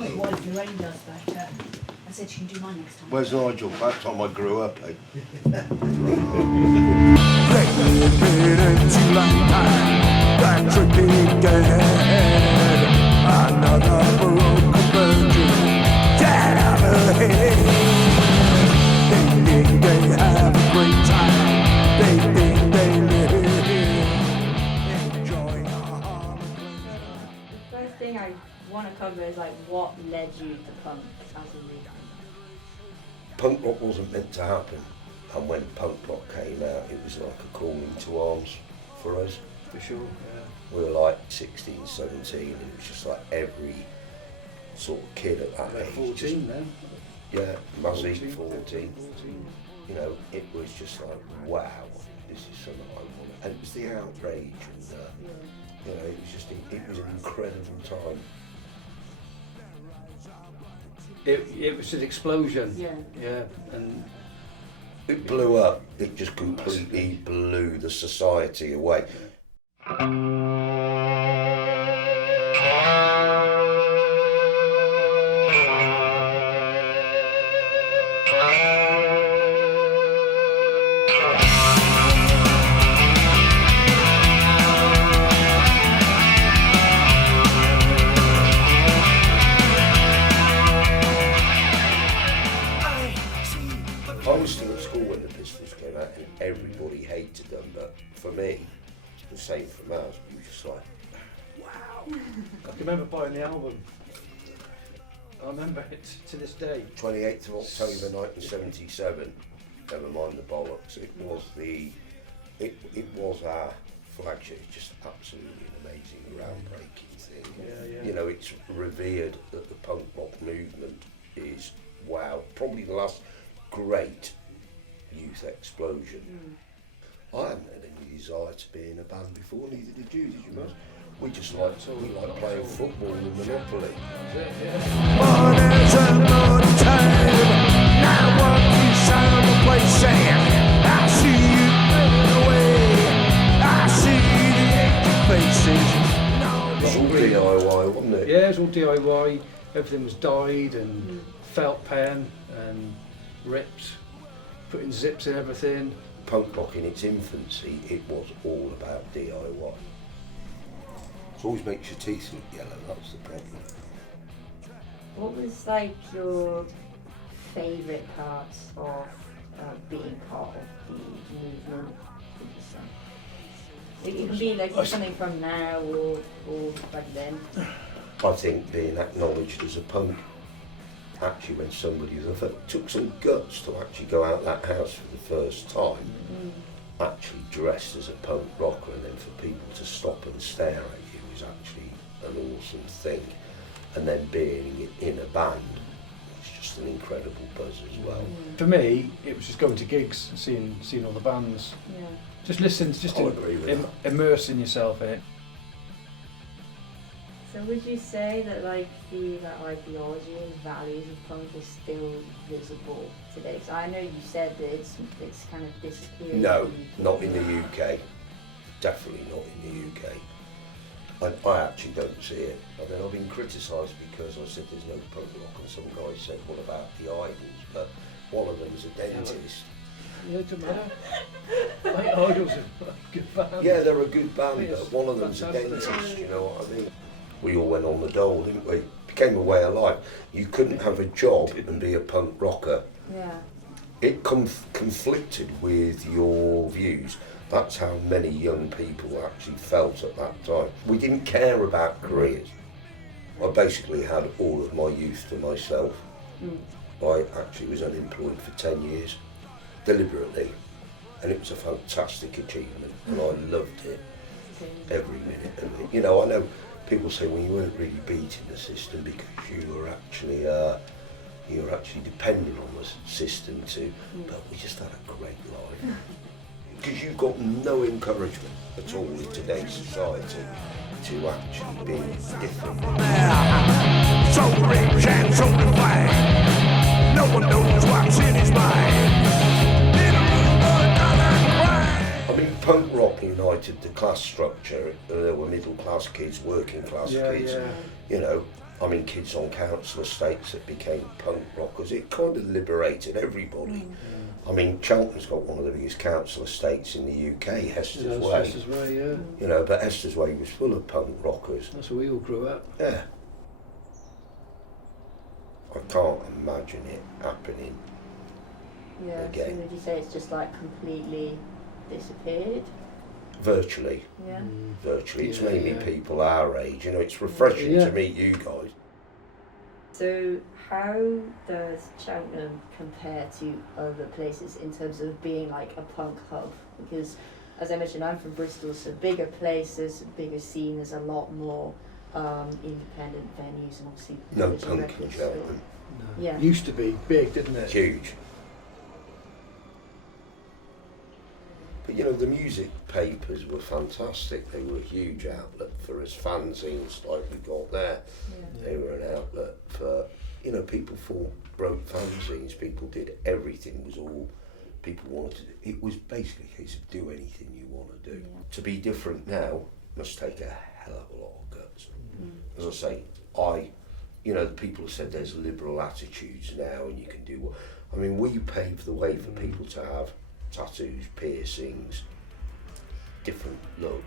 Oh, it was Lorraine does, but I said she can do mine next time. Where's Nigel? That time I grew up, eh? I want to cover is like what led you to punk as a youth. Punk rock wasn't meant to happen, and when punk rock came out, it was like a calling to arms for us. For sure, yeah. We were like 16, 17, and it was just like every sort of kid at that age. 14 just, then? Yeah, Muzzy, 14. 14. You know, it was just like, wow, this is something I want. And it was the outrage, and you know, it was just, it was an incredible time. It was an explosion. Yeah. And it blew up. It just completely blew the society away. I was still at school when the Pistols came out and everybody hated them, but for me, the same for Mars, we were just like, wow. I can remember buying the album. I remember it to this day. 28th of October 1977, never mind the bollocks, it was our flagship. It's just absolutely an amazing, groundbreaking thing. Yeah. You know, it's revered that the punk rock movement is, wow, probably the last great youth explosion. I hadn't had any desire to be in a band before, neither did you, Maz? We just like playing football and Monopoly. It was all DIY, wasn't it? Yeah, it was all DIY. Everything was dyed and felt pen and ripped, putting zips in everything. Punk rock in its infancy, it was all about DIY. It always makes your teeth look yellow, that's the problem. What was like your favourite parts of being part of the movement? It can be like something from now or back then. I think being acknowledged as a punk, actually when somebody took some guts to actually go out that house for the first time, actually dressed as a punk rocker, and then for people to stop and stare at you was actually an awesome thing. And then being in a band, it's just an incredible buzz as well. For me, it was just going to gigs, seeing all the bands. Yeah. Just listen, just immersing yourself in it. So would you say that like that ideology and values of punk is still visible today? Because I know you said that it's kind of disappeared. No, not in the UK. Definitely not in the UK. I actually don't see it. I mean, I've been criticised because I said there's no punk rock, and some guys said, what about the Idols? But one of them's a dentist. Yeah, it doesn't matter. I think Idols are a good band. Yeah, they're a good band, but one of them's a fantastic. dentist, you know what I mean? We all went on the dole, didn't we? It became a way of life. You couldn't have a job and be a punk rocker. Yeah. It conflicted with your views. That's how many young people actually felt at that time. We didn't care about careers. I basically had all of my youth to myself. I actually was unemployed for 10 years, deliberately, and it was a fantastic achievement, and I loved it every minute of it. You know, I know people say, well, you weren't really beating the system because you were actually dependent on the system too, but we just had a great life. Because you've got no encouragement at all in today's society to actually be different. So rich and so defined, no one knows what's in his mind. I mean, punk rock united the class structure. There were middle class kids, working class kids. Yeah. You know, I mean, kids on council estates that became punk rockers. It kind of liberated everybody. I mean, Cheltenham's got one of the biggest council estates in the UK, Hester's Way. Hester's Way, yeah. You know, but Hester's Way was full of punk rockers. That's where we all grew up. Yeah. I can't imagine it happening. Yeah. Again. So would you say it's just like completely disappeared? Virtually. Yeah. Virtually. It's Yeah, mainly yeah. people our age. You know, it's refreshing Yeah. to meet you guys. So how does Cheltenham compare to other places in terms of being like a punk hub? Because as I mentioned, I'm from Bristol, so bigger places, bigger scene, there's a lot more independent venues and obviously No Virgin punk in Records, Cheltenham. No. Yeah. Used to be big, didn't it? Huge. But you know, the music papers were fantastic. They were a huge outlet for us fanzines like we got there. Yeah. They were an outlet for, you know, people wrote fanzines. People did everything. Was all people wanted to do. It was basically a case of do anything you want to do. Yeah. To be different now must take a hell of a lot of guts. Mm. As I say, you know, the people have said there's liberal attitudes now and you can do what. I mean, we paved the way for people to have tattoos, piercings, different look.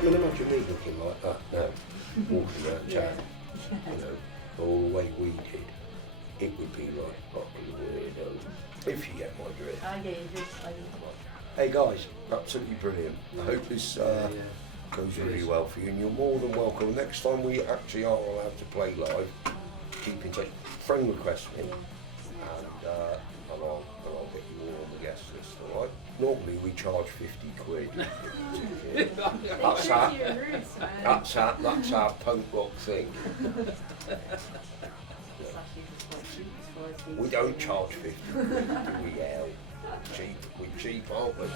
I mean, imagine me looking like that now, walking around town, you know, all the way we did. It would be like fucking weirdo, if you get my drift. I get you, I get you. Hey guys, absolutely brilliant. I hope this Yeah. goes really well for you, and you're more than welcome. Next time we actually are allowed to play live, keep in touch. Friend request me, and I'll get you all on the guest list, alright? Normally we charge 50 quid. That's our punk rock thing. We don't charge 50 quid, do we, Al? We're cheap, aren't we?